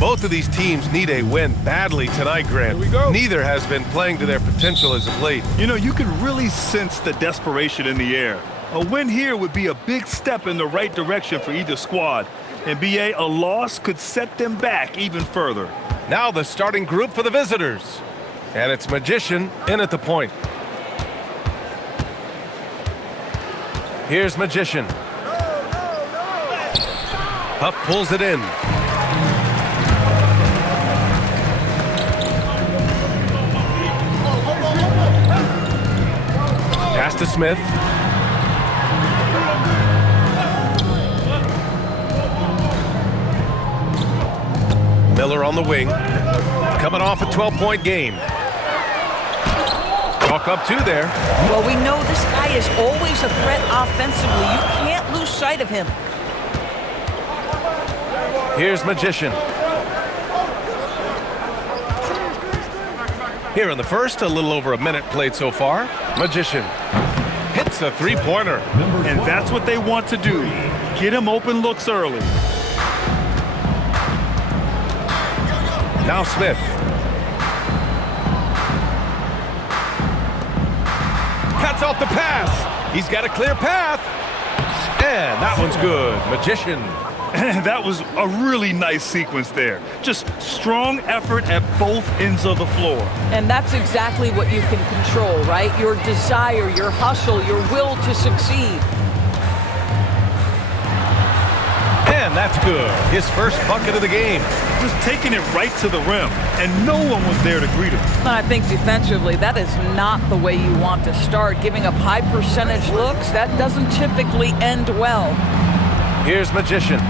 Both of these teams need a win badly tonight, Grant. Here we go. Neither has been playing to their potential as of late. You know, you can really sense the desperation in the air. A win here would be a big step in the right direction for either squad. And BA, a loss could set them back even further. Now the starting group for the visitors. And it's Magician in at the point. Here's Magician. Huff pulls it in. Pass to Smith. Miller on the wing. Coming off a 12-point game. Walk up two there. Well, we know this guy is always a threat offensively. You can't lose sight of him. Here's Magician. Here in the first, a little over a minute played so far. Magician hits a three-pointer. And that's what they want to do. Get him open looks early. Now Smith. Cuts off the pass. He's got a clear path. And that one's good. Magician. And that was a really nice sequence there. Just strong effort at both ends of the floor. And that's exactly what you can control, right? Your desire, your hustle, your will to succeed. And that's good. His first bucket of the game. Just taking it right to the rim, and no one was there to greet him. And I think defensively, that is not the way you want to start. Giving up high percentage looks, that doesn't typically end well. Here's Magician,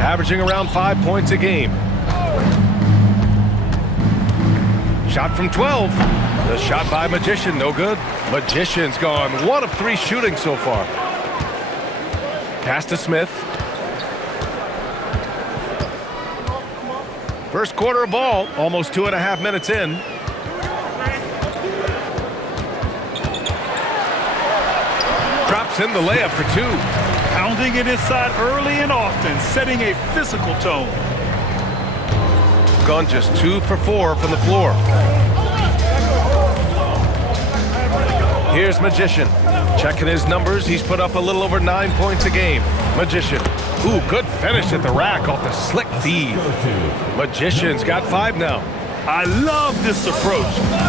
averaging around 5 points a game. Shot from 12. The shot by Magician, no good. Magician's gone 1 of 3 shooting so far. Pass to Smith. First quarter of ball, almost 2.5 minutes in. Drops in the layup for 2. Pounding it inside early and often, setting a physical tone. Gone just 2 for 4 from the floor. Here's Magician. Checking his numbers, he's put up a little over 9 points a game. Magician. Ooh, good finish at the rack off the slick feed. Magician's got 5 now. I love this approach.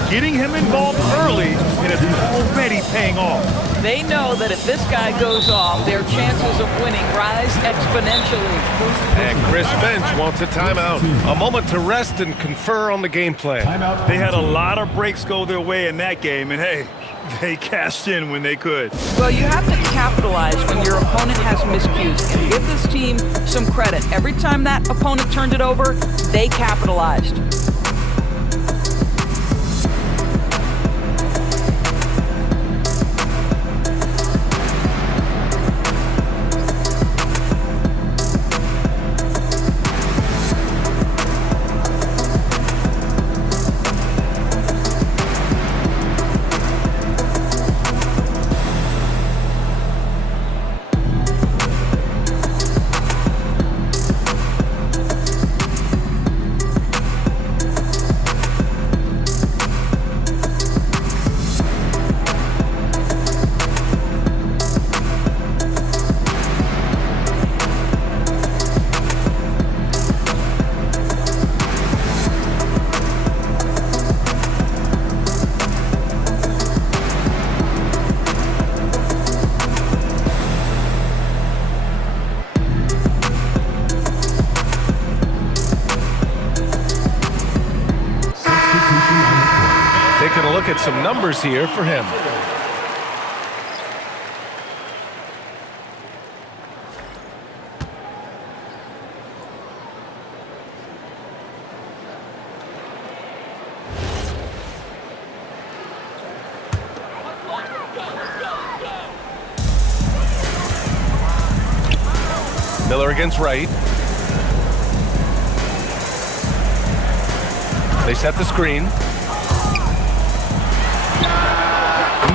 Getting him involved early, and it's already paying off. They know that if this guy goes off, their chances of winning rise exponentially. And Chris Finch wants a timeout. A moment to rest and confer on the game plan. They had a lot of breaks go their way in that game, and hey, they cashed in when they could. Well, you have to capitalize when your opponent has miscues, and give this team some credit. Every time that opponent turned it over, they capitalized. Taking a look at some numbers here for him. Miller against Wright. They set the screen.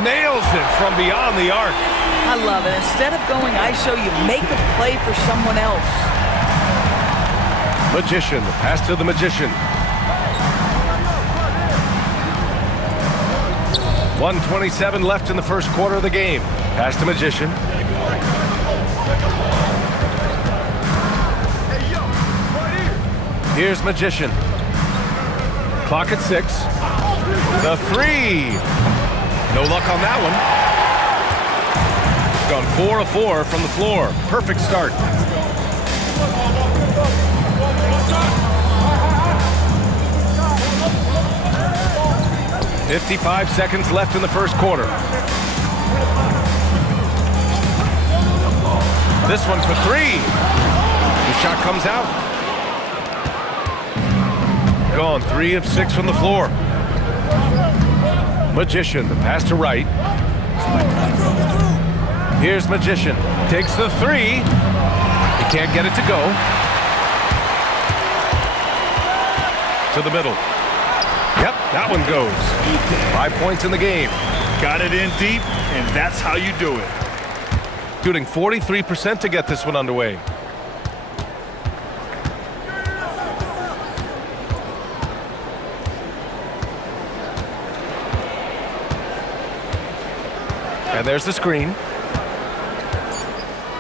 Nails it from beyond the arc. I love it. Instead of going ISO, you make a play for someone else. Magician, the pass to the Magician. 1:27 left in the first quarter of the game. Pass to Magician. Here's Magician. Clock at 6. The 3. No luck on that one. Gone 4 of 4 from the floor. Perfect start. "55 seconds left in the first quarter. This one for 3. The shot comes out. Gone 3 of 6 from the floor. Magician, the pass to right. Here's Magician. Takes the 3. He can't get it to go. To the middle. Yep, that one goes. 5 points in the game. Got it in deep, and that's how you do it. Shooting 43% to get this one underway. And there's the screen.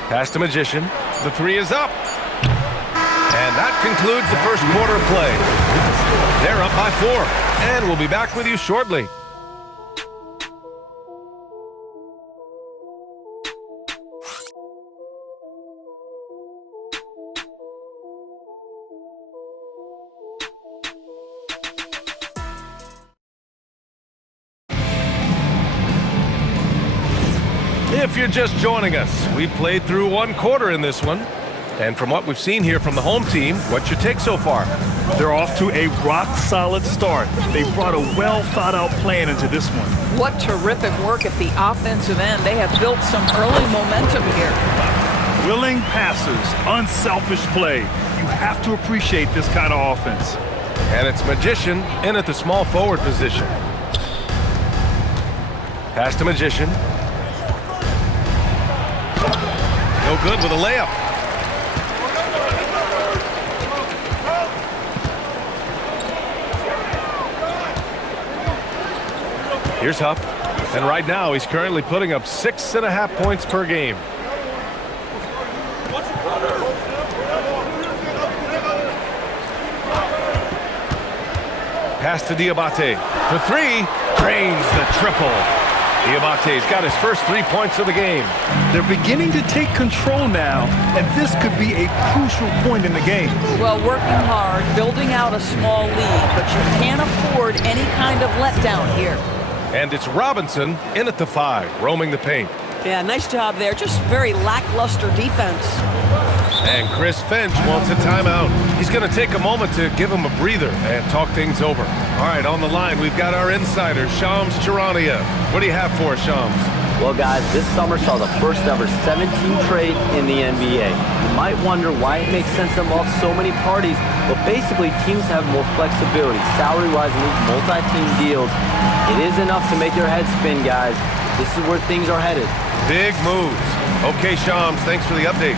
Pass to Magician. The 3 is up. And that concludes the first quarter of play. They're up by 4. And we'll be back with you shortly. If you're just joining us, we played through 1 quarter in this one. And from what we've seen here from the home team, what's your take so far? They're off to a rock-solid start. They brought a well-thought-out plan into this one. What terrific work at the offensive end. They have built some early momentum here. Willing passes, unselfish play. You have to appreciate this kind of offense. And it's Magician in at the small forward position. Pass to Magician. No good with a layup. Here's Huff. And right now, he's currently putting up 6.5 points per game. Pass to Diabate. For 3, drains the triple. Diabate's got his first 3 points of the game. They're beginning to take control now, and this could be a crucial point in the game. Well, working hard, building out a small lead, but you can't afford any kind of letdown here. And it's Robinson in at the 5, roaming the paint. Yeah, nice job there. Just very lackluster defense. And Chris Finch wants a timeout. He's going to take a moment to give him a breather and talk things over. All right, on the line, we've got our insider, Shams Charania. What do you have for us, Shams? Well, guys, this summer saw the first ever 17 trade in the NBA. You might wonder why it makes sense to involve so many parties, but basically teams have more flexibility, salary-wise, in these multi-team deals. It is enough to make your head spin, guys. This is where things are headed. Big moves. Okay, Shams, thanks for the update.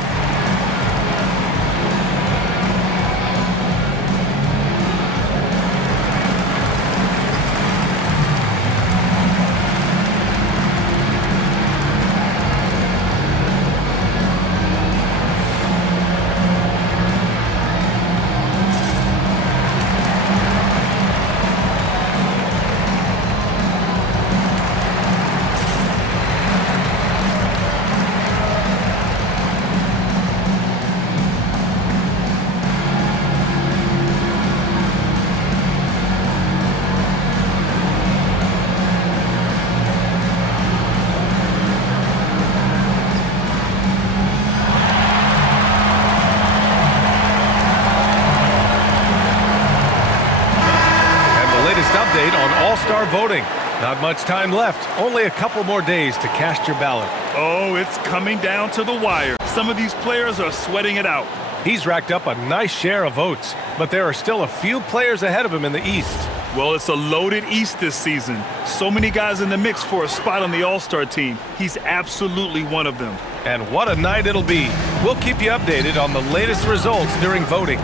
Update on All-Star voting. Not much time left. Only a couple more days to cast your ballot. Oh, it's coming down to the wire. Some of these players are sweating it out. He's racked up a nice share of votes, but there are still a few players ahead of him in the East. Well, it's a loaded East this season. So many guys in the mix for a spot on the All-Star team. He's absolutely one of them. And what a night it'll be. We'll keep you updated on the latest results during voting.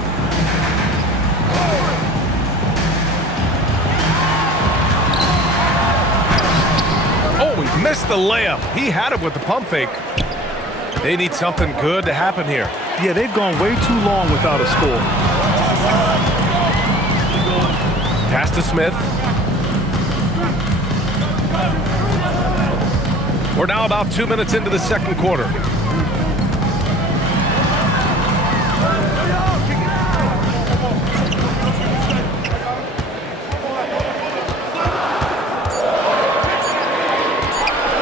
Missed the layup. He had it with the pump fake. They need something good to happen here. Yeah, they've gone way too long without a score. Pass to Smith. We're now about 2 minutes into the second quarter.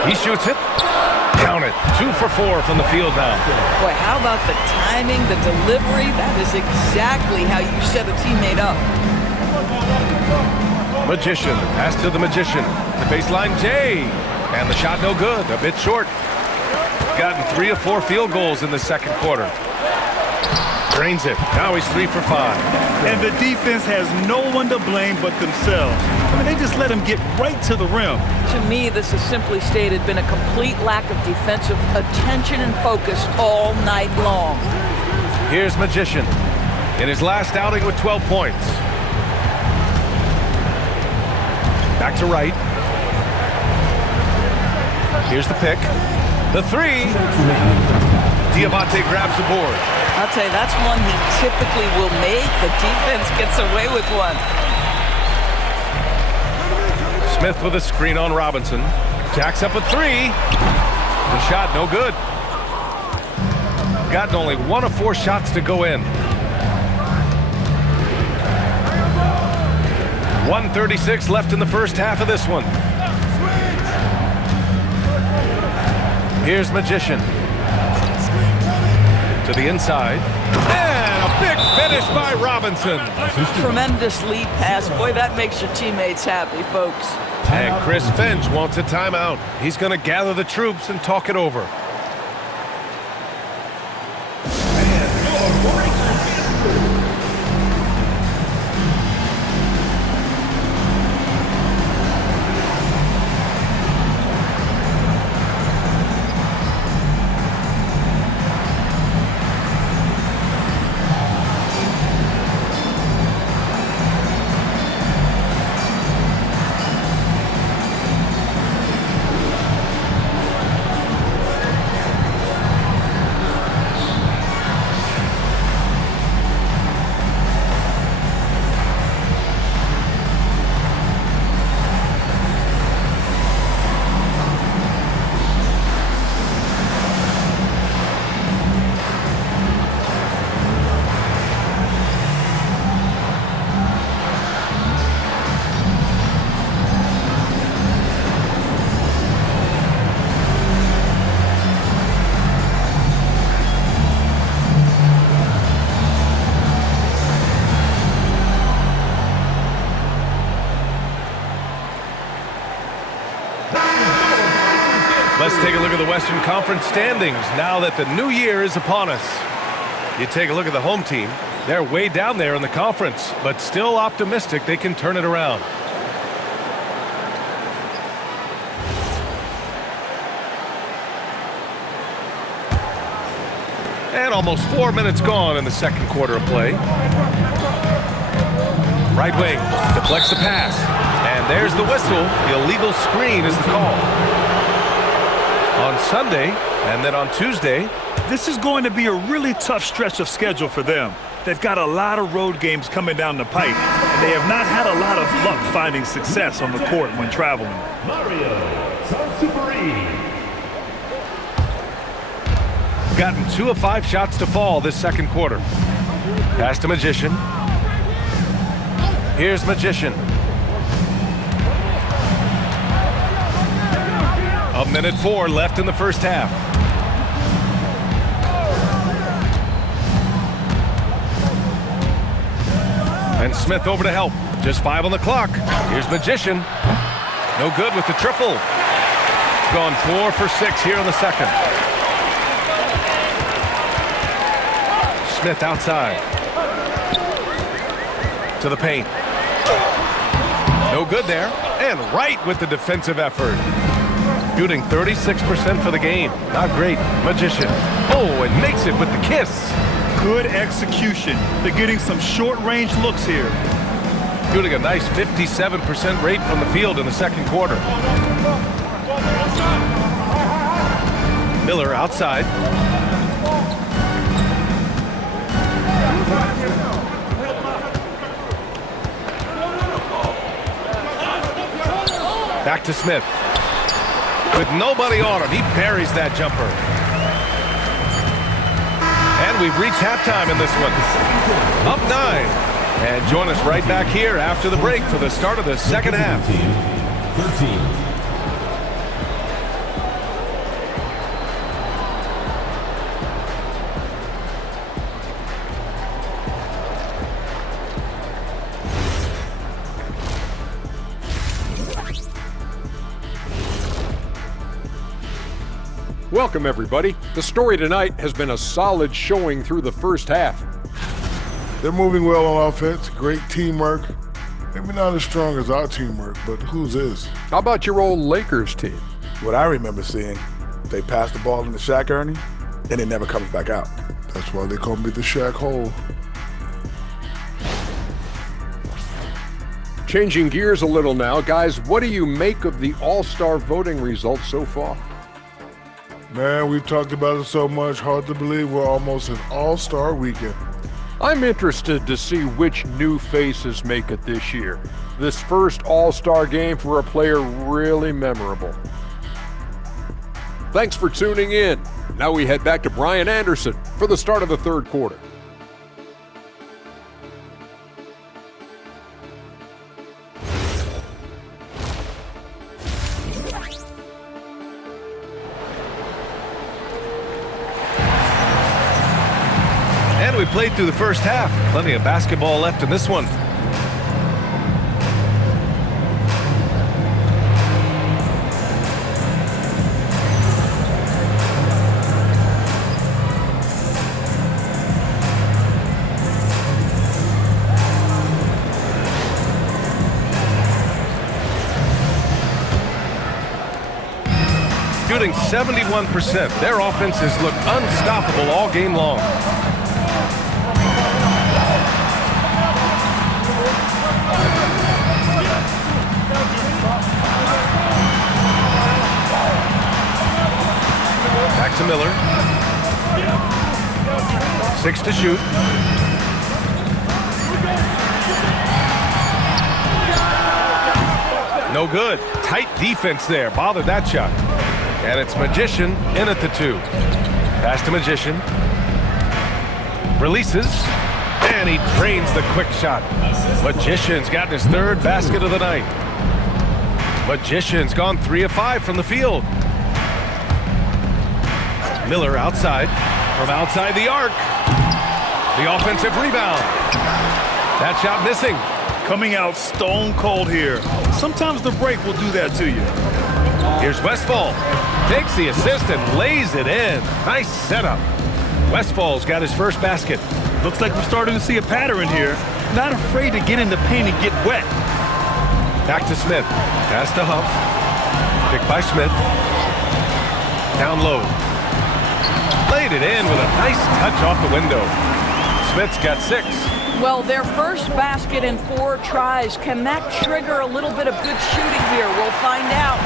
He shoots it. Count it. 2 for 4 from the field now. Boy, how about the timing, the delivery? That is exactly how you set a teammate up. Magician. Pass to the Magician. The baseline, Jay. And the shot no good. A bit short. Gotten 3 of 4 field goals in the second quarter. Drains it. Now he's 3 for 5. And the defense has no one to blame but themselves. I mean, they just let him get right to the rim. To me, this has simply stated been a complete lack of defensive attention and focus all night long. Here's Magician in his last outing with 12 points. Back to Wright. Here's the pick. The 3. Diabate grabs the board. I'll tell you, that's one he typically will make. The defense gets away with one. Smith with a screen on Robinson. Jacks up a 3. The shot no good. Gotten only 1 of 4 shots to go in. 1:36 left in the first half of this one. Here's Magician. To the inside. And a big finish by Robinson. Tremendous lead pass. Boy, that makes your teammates happy, folks. And Chris Finch wants a timeout. He's going to gather the troops and talk it over. Let's take a look at the Western Conference standings now that the new year is upon us. You take a look at the home team. They're way down there in the conference, but still optimistic they can turn it around. And almost 4 minutes gone in the second quarter of play. Right wing, deflects the pass. And there's the whistle. The illegal screen is the call. On Sunday, and then on Tuesday. This is going to be a really tough stretch of schedule for them. They've got a lot of road games coming down the pipe, and they have not had a lot of luck finding success on the court when traveling. Mario Sansupari. Gotten 2 of 5 shots to fall this second quarter. Pass to Magician. Here's Magician. A minute 4 left in the first half. And Smith over to help. Just 5 on the clock. Here's Magician. No good with the triple. Gone 4 for 6 here in the second. Smith outside. To the paint. No good there. And right with the defensive effort. Shooting 36% for the game. Not great. Magician. Oh, and makes it with the kiss. Good execution. They're getting some short-range looks here. Shooting a nice 57% rate from the field in the second quarter. Miller outside. Back to Smith. With nobody on him, he buries that jumper. And we've reached halftime in this one. Up 9. And join us right back here after the break for the start of the second half. 13. Welcome, everybody. The story tonight has been a solid showing through the first half. They're moving well on offense, great teamwork. Maybe not as strong as our teamwork, but whose is? How about your old Lakers team? What I remember seeing, they pass the ball into Shaq Ernie, and it never comes back out. That's why they call me the Shaq Hole. Changing gears a little now, guys, what do you make of the All-Star voting results so far? Man, we've talked about it so much, hard to believe we're almost an all-star weekend. I'm interested to see which new faces make it this year. This first All-Star game for a player really memorable. Thanks for tuning in. Now we head back to Brian Anderson for the start of the third quarter. We played through the first half. Plenty of basketball left in this one. Shooting 71%. Their offenses look unstoppable all game long. Back to Miller. 6 to shoot. No good. Tight defense there. Bothered that shot. And it's Magician in at the 2. Pass to Magician. Releases. And he drains the quick shot. Magician's gotten his third basket of the night. Magician's gone 3 of 5 from the field. Miller outside, from outside the arc. The offensive rebound. That shot missing. Coming out stone cold here. Sometimes the break will do that to you. Here's Westphal. Takes the assist and lays it in. Nice setup. Westphal's got his first basket. Looks like we're starting to see a pattern here. Not afraid to get in the paint and get wet. Back to Smith. Pass to Huff. Picked by Smith. Down low. Laid it in with a nice touch off the window. Smith's got 6. Well, their first basket in 4 tries. Can that trigger a little bit of good shooting here? We'll find out.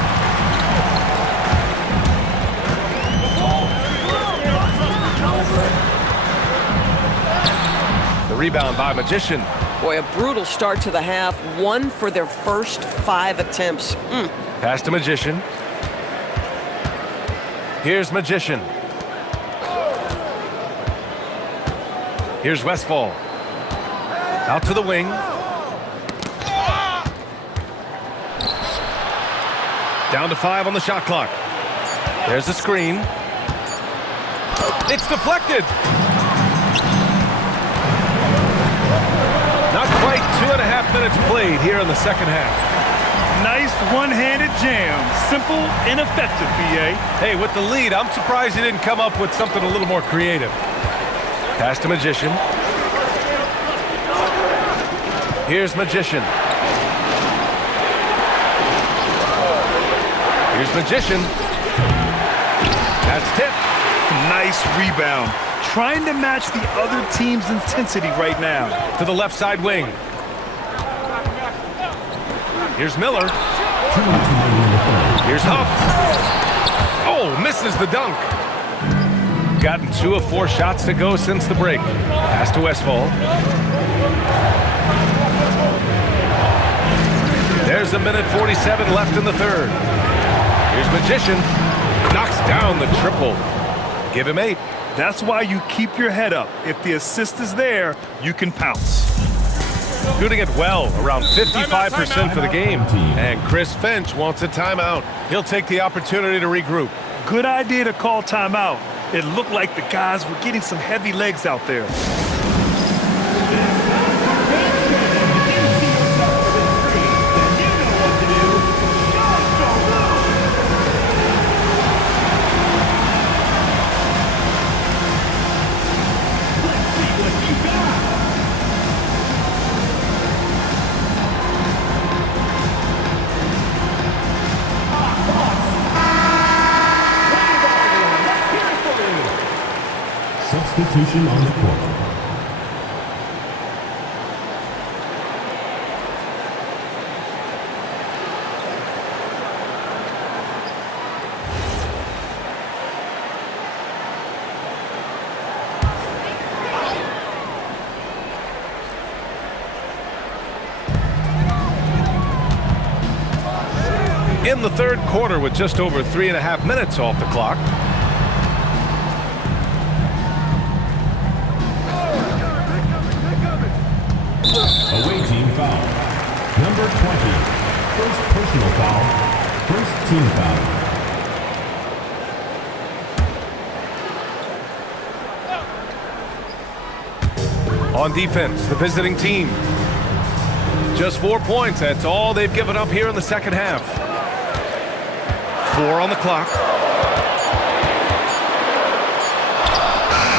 The rebound by Magician. Boy, a brutal start to the half. 1 for their first 5 attempts. Pass to Magician. Here's Magician. Here's Westphal. Out to the wing. Down to 5 on the shot clock. There's the screen. It's deflected. Not quite 2.5 minutes played here in the second half. Nice one-handed jam. Simple and effective, B.A. Hey, with the lead, I'm surprised he didn't come up with something a little more creative. Pass to Magician. Here's Magician. Here's Magician. That's tipped. Nice rebound. Trying to match the other team's intensity right now. To the left side wing. Here's Miller. Here's Huff. Oh, misses the dunk. Gotten 2 of 4 shots to go since the break. Pass to Westphal. There's 1:47 left in the third. Here's Magician. Knocks down the triple. Give him 8. That's why you keep your head up. If the assist is there, you can pounce. Shooting it well, around 55% for the game. And Chris Finch wants a timeout. He'll take the opportunity to regroup. Good idea to call timeout. It looked like the guys were getting some heavy legs out there. Substitution on the court. In the third quarter with just over 3.5 minutes off the clock. Away team foul. Number 20. First personal foul. First team foul. On defense, the visiting team. Just 4 points. That's all they've given up here in the second half. 4 on the clock.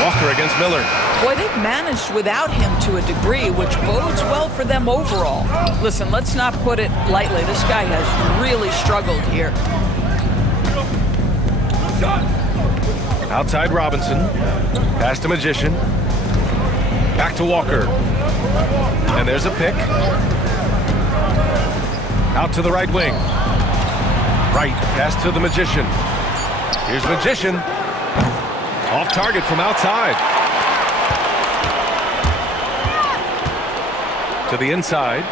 Walker against Miller. Boy, they've managed without him to a degree, which bodes well for them overall. Listen, let's not put it lightly. This guy has really struggled here. Outside Robinson. Pass to Magician. Back to Walker. And there's a pick. Out to the right wing. Right, pass to the Magician. Here's Magician. Off target from outside. To the inside.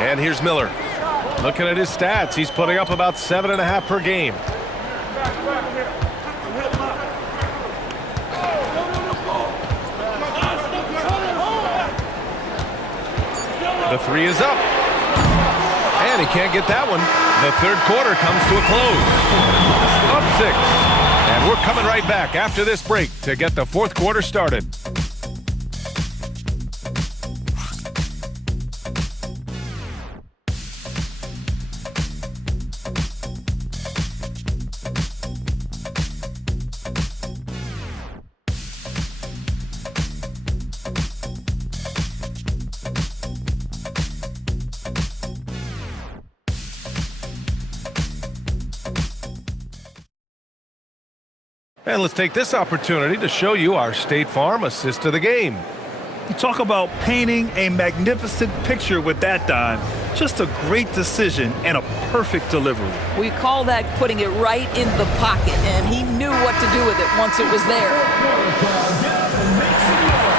And here's Miller. Looking at his stats, he's putting up about 7.5 per game. The 3 is up. And he can't get that one. The third quarter comes to a close. Up 6. And we're coming right back after this break to get the fourth quarter started. And let's take this opportunity to show you our State Farm assist of the game. You talk about painting a magnificent picture with that dime. Just a great decision and a perfect delivery. We call that putting it right in the pocket, and he knew what to do with it once it was there.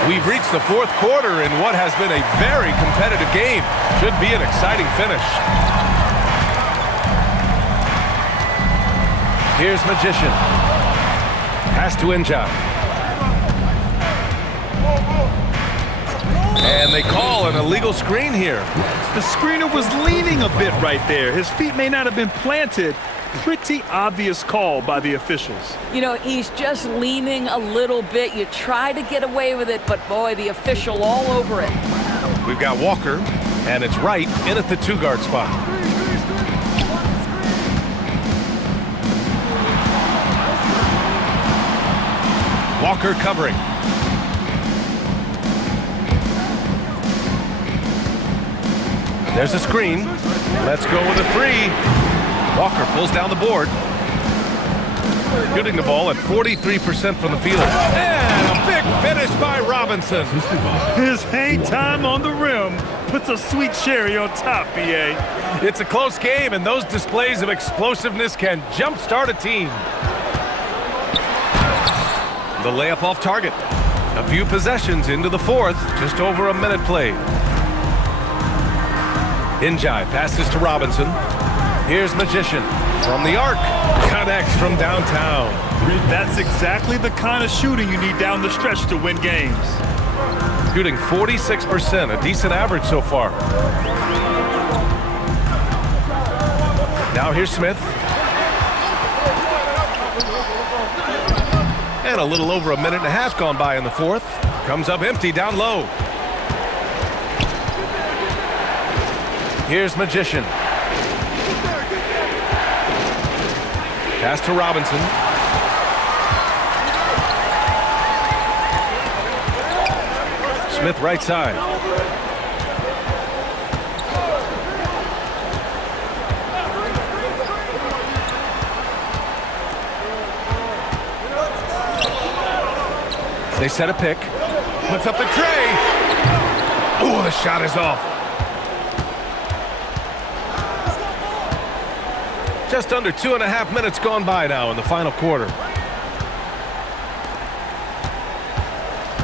We've reached the fourth quarter in what has been a very competitive game. Should be an exciting finish. Here's Magician. Pass to Inja. And they call an illegal screen here. The screener was leaning a bit right there. His feet may not have been planted. Pretty obvious call by the officials. You know, he's just leaning a little bit. You try to get away with it, but boy, the official all over it. We've got Walker, and it's right in at the 2-guard spot. Walker covering. There's a screen. Let's go with a 3. Walker pulls down the board. Shooting the ball at 43% from the field. And a big finish by Robinson. His hang time on the rim puts a sweet cherry on top, B.A. It's a close game, and those displays of explosiveness can jumpstart a team. The layup off target. A few possessions into the fourth, just over a minute played. Njai passes to Robinson. Here's Magician from the arc. Connects from downtown. That's exactly the kind of shooting you need down the stretch to win games. Shooting 46%, a decent average so far. Now here's Smith. And a little over a minute and a half gone by in the fourth. Comes up empty down low. Here's Magician. Pass to Robinson. Smith right side. They set a pick. Puts up the tray. Oh, the shot is off. Just under 2.5 minutes gone by now in the final quarter.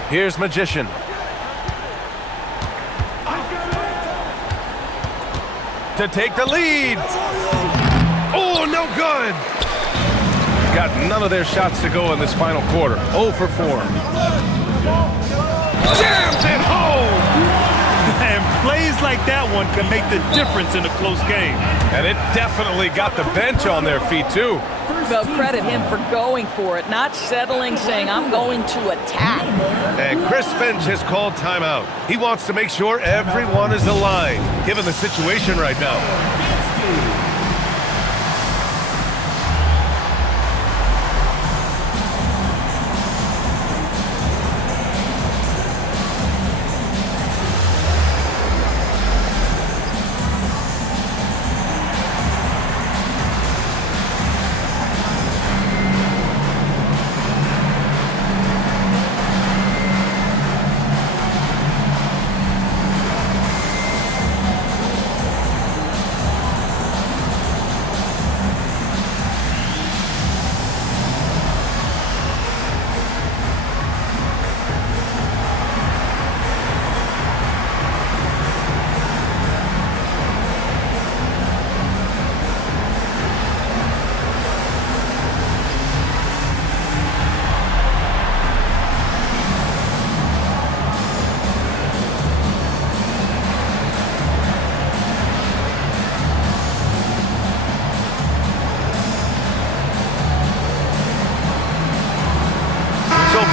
Here's Magician. To take the lead. Oh, no good. Got none of their shots to go in this final quarter. 0 for 4. Jams it home. And plays like that one can make the difference in a close game. And it definitely got the bench on their feet, too. Well, credit him for going for it, not settling, saying, I'm going to attack. And Chris Finch has called timeout. He wants to make sure everyone is aligned, given the situation right now.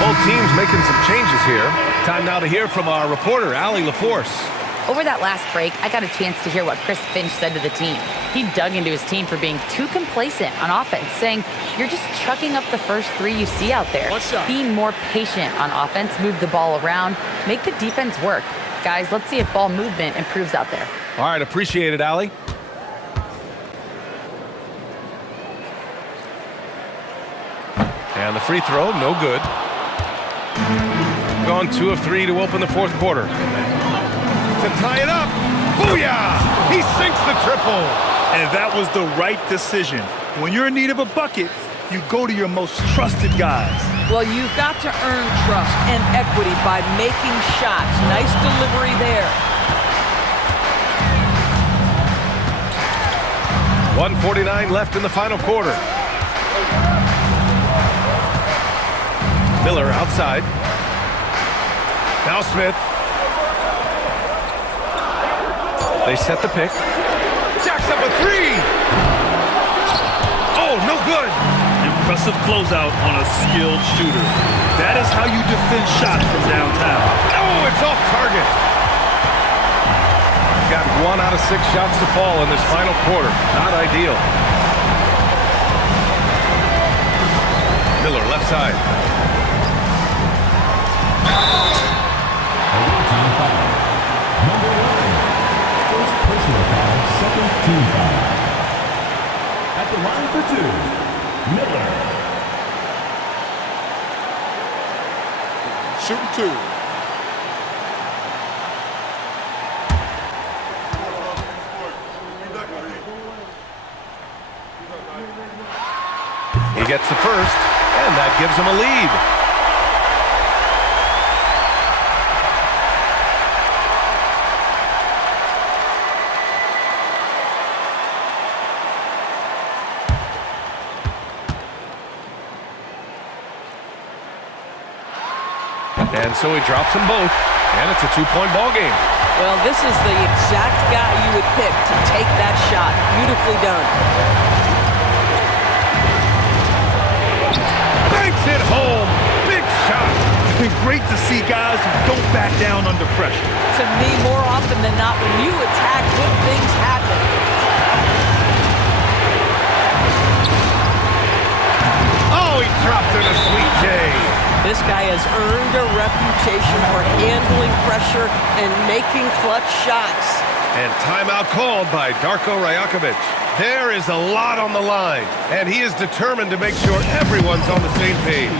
Both teams making some changes here. Time now to hear from our reporter, Allie LaForce. Over that last break, I got a chance to hear what Chris Finch said to the team. He dug into his team for being too complacent on offense, saying, you're just chucking up the first three you see out there. Being more patient on offense, move the ball around, make the defense work. Guys, let's see if ball movement improves out there. All right, appreciate it, Allie. And the free throw, no good. Gone 2 of 3 to open the fourth quarter. To tie it up. Booyah! He sinks the triple. And that was the right decision. When you're in need of a bucket, you go to your most trusted guys. Well, you've got to earn trust and equity by making shots. Nice delivery there. 1:49 left in the final quarter. Miller outside. Now Smith. They set the pick. Jacks up a three. Oh, no good. Impressive closeout on a skilled shooter. That is how you defend shots from downtown. Oh, it's off target. Got 1 out of 6 shots to fall in this final quarter. Not ideal. Miller left side. Team foul. Number 1. First personal foul, second team foul. At the line for 2, Miller. Shooting 2. gets the first, and that gives him a lead. And so he drops them both, and it's a two-point ball game. Well, this is the exact guy you would pick to take that shot. Beautifully done. Banks it home. Big shot. Great to see guys who don't back down under pressure. To me, more often than not, when you attack, good things happen. Oh, he dropped in a sweet J. This guy has earned a reputation for handling pressure and making clutch shots. And timeout called by Darko Rajakovic. There is a lot on the line, and he is determined to make sure everyone's on the same page.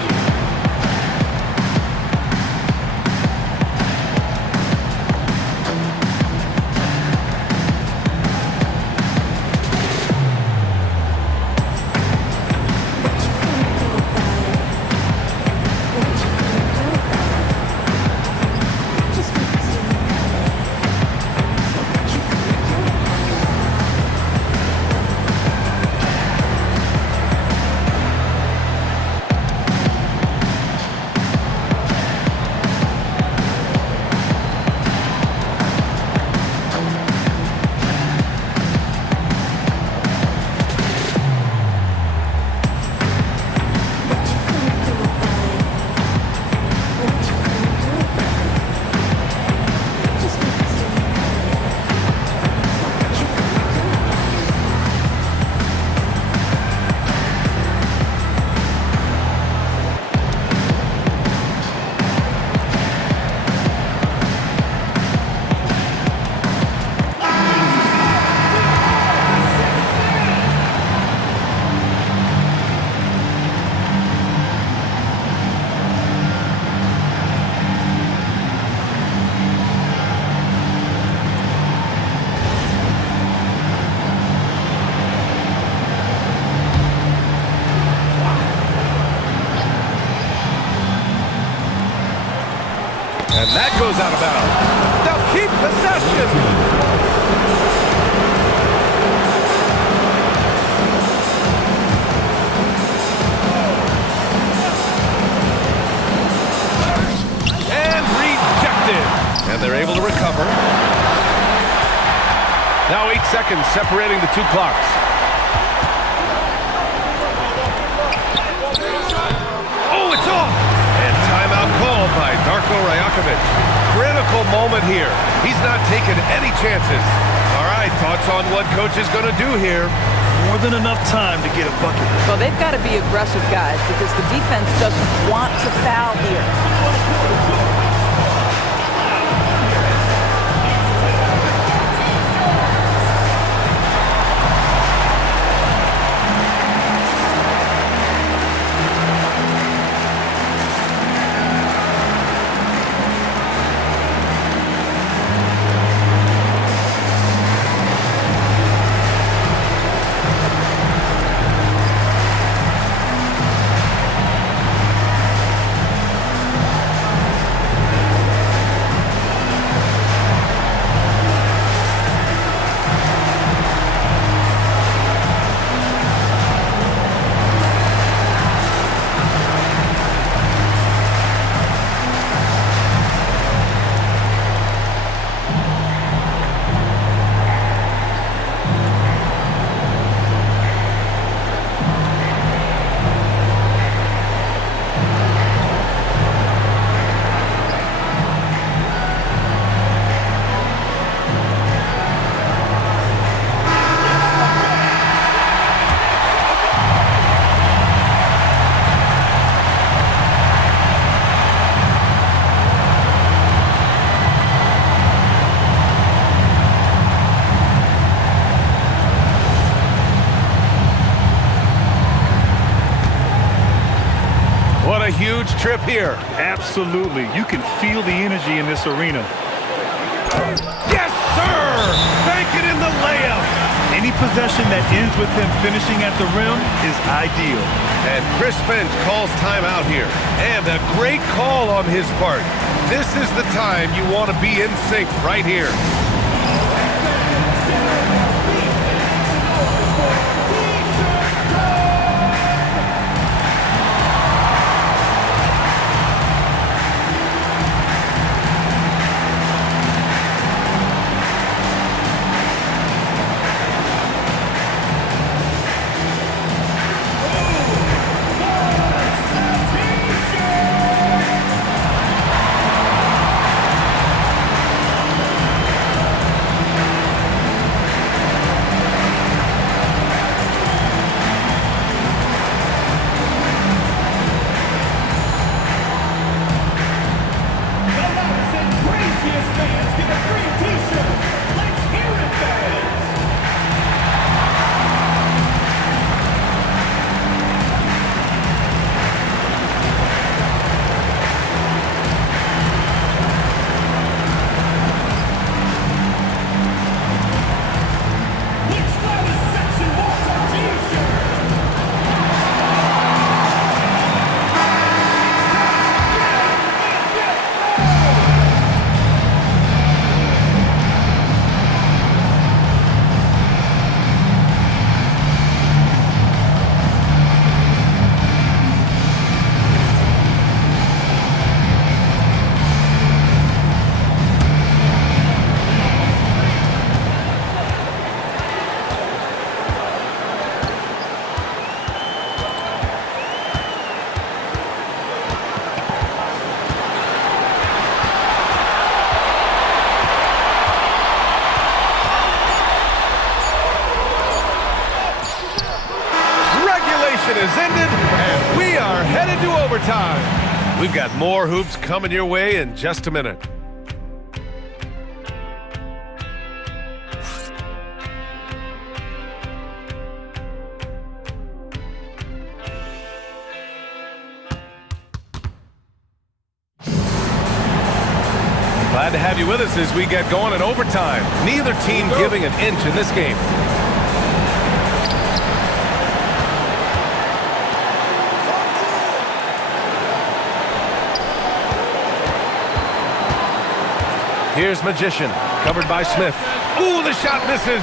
And that goes out of bounds. They'll keep possession. And rejected. And they're able to recover. Now 8 seconds separating the two clocks. Oh, it's off. And timeout called by Darko Rajakovic. Critical moment here. He's not taking any chances. All right, thoughts on what coach is going to do here? More than enough time to get a bucket. Well, they've got to be aggressive, guys, because the defense doesn't want to foul here. What a huge trip here. Absolutely. You can feel the energy in this arena. Yes, sir! Bank it in the layup. Any possession that ends with him finishing at the rim is ideal. And Chris Finch calls timeout here. And a great call on his part. This is the time you want to be in sync right here. Is ended, and we are headed to overtime. We've got more hoops coming your way in just a minute. Glad to have you with us as we get going in overtime. Neither team giving an inch in this game. Here's Magician, covered by Smith. Ooh, the shot misses.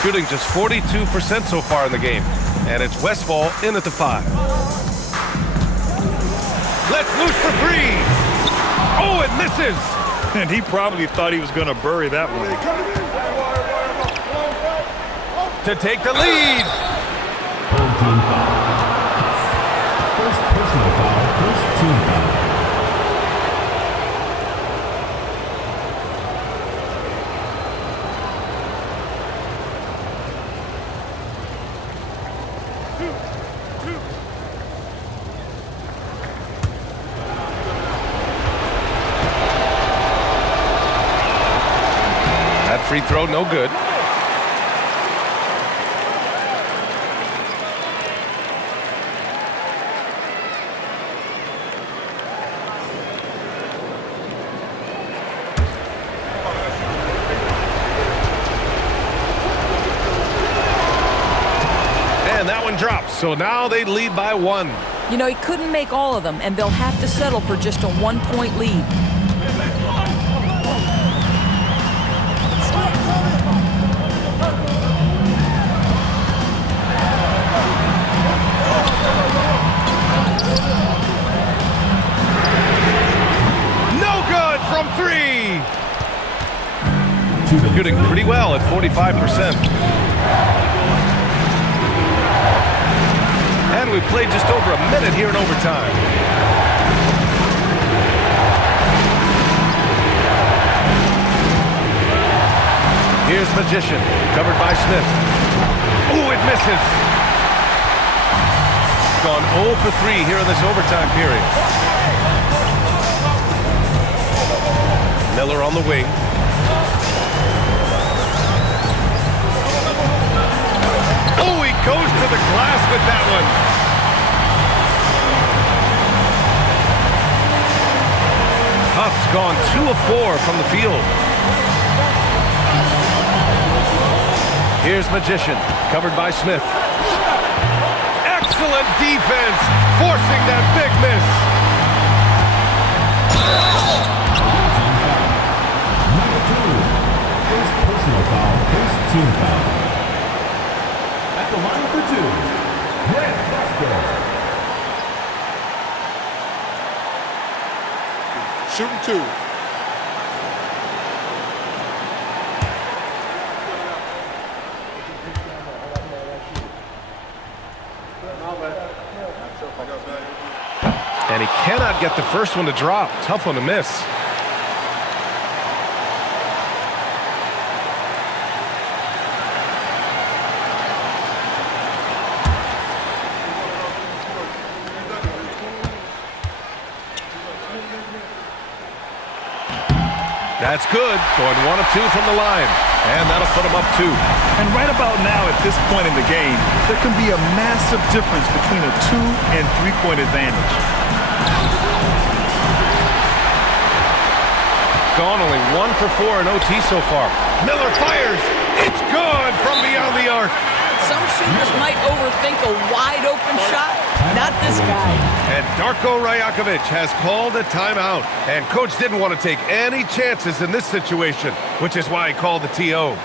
Shooting just 42% so far in the game. And it's Westfall in at the 5. Let's loose for 3. Oh, it misses. And he probably thought he was going to bury that one. To take the lead. Home team foul. First personal foul, first team foul. Free throw, no good. And that one drops, so now they lead by 1. You know, he couldn't make all of them, and they'll have to settle for just a 1-point lead. Shooting pretty well at 45%. And we've played just over a minute here in overtime. Here's Magician, covered by Smith. Ooh, it misses. Gone 0 for 3 here in this overtime period. Miller on the wing. Goes to the glass with that one. Huff's gone 2 of 4 from the field. Here's Magician, covered by Smith. Excellent defense, forcing that big miss. Number 2. First personal foul, first team foul. At the line for 2, Grant Buster. Shooting 2. And he cannot get the first one to drop. Tough one to miss. That's good. Going 1 of 2 from the line. And that'll put him up 2. And right about now at this point in the game, there can be a massive difference between a 2 and 3-point advantage. Gone only 1 for 4 in OT so far. Miller fires. It's good from beyond the arc. Some shooters might overthink a wide-open shot. Not this guy. And Darko Rajakovic has called a timeout. And coach didn't want to take any chances in this situation, which is why he called the TO.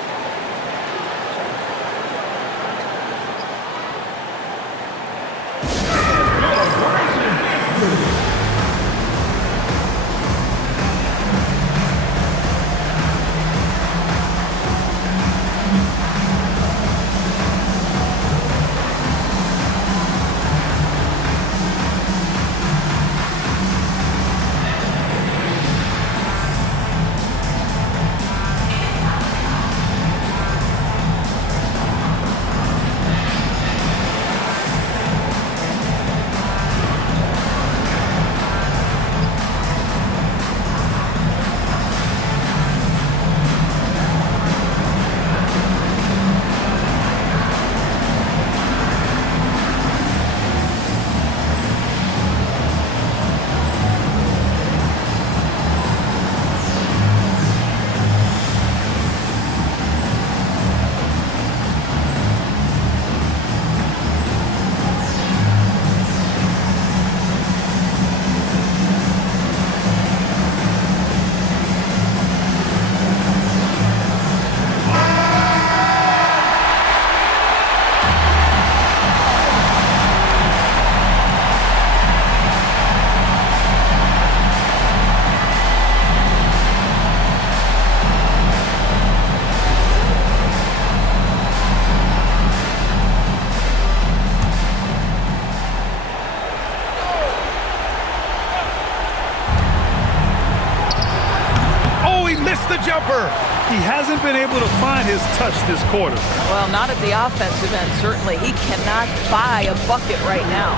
The jumper. He hasn't been able to find his touch this quarter. Well, not at the offensive end, certainly. He cannot buy a bucket right now.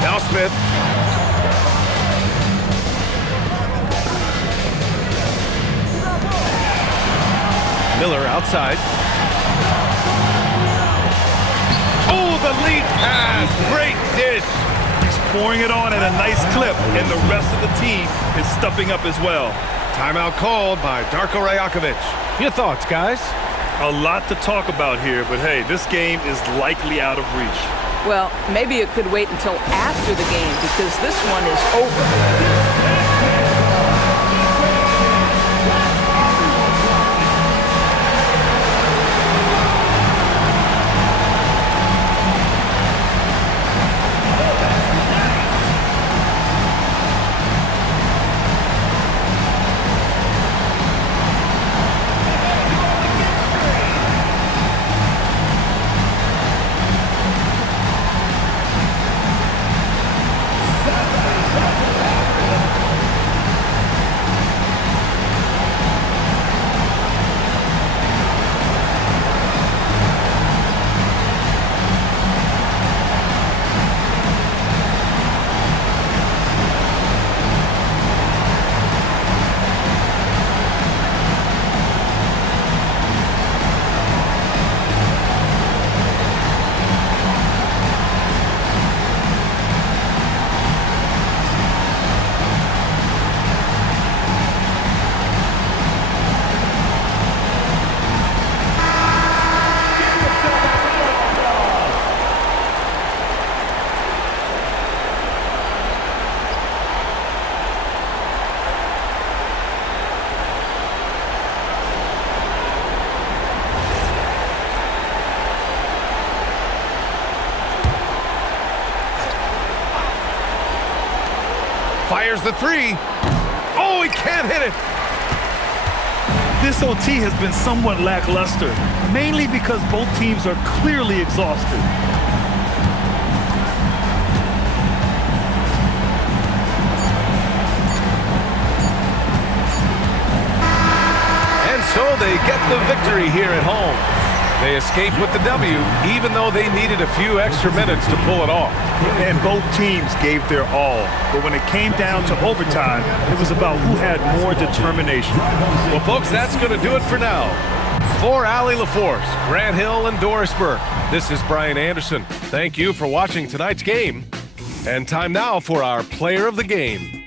Now Smith. Miller outside. Oh, the lead pass. Great dish. He's pouring it on at a nice clip, and the rest of the team is stepping up as well. Timeout called by Darko Rajakovic. Your thoughts, guys? A lot to talk about here, but hey, this game is likely out of reach. Well, maybe it could wait until after the game because this one is over. Fires the three. Oh, he can't hit it. This OT has been somewhat lackluster, mainly because both teams are clearly exhausted. And so they get the victory here at home. They escape with the W, even though they needed a few extra minutes to pull it off. And both teams gave their all. But when it came down to overtime, it was about who had more determination. Well, folks, that's going to do it for now. For Allie LaForce, Grant Hill, and Doris Burke, this is Brian Anderson. Thank you for watching tonight's game. And time now for our player of the game.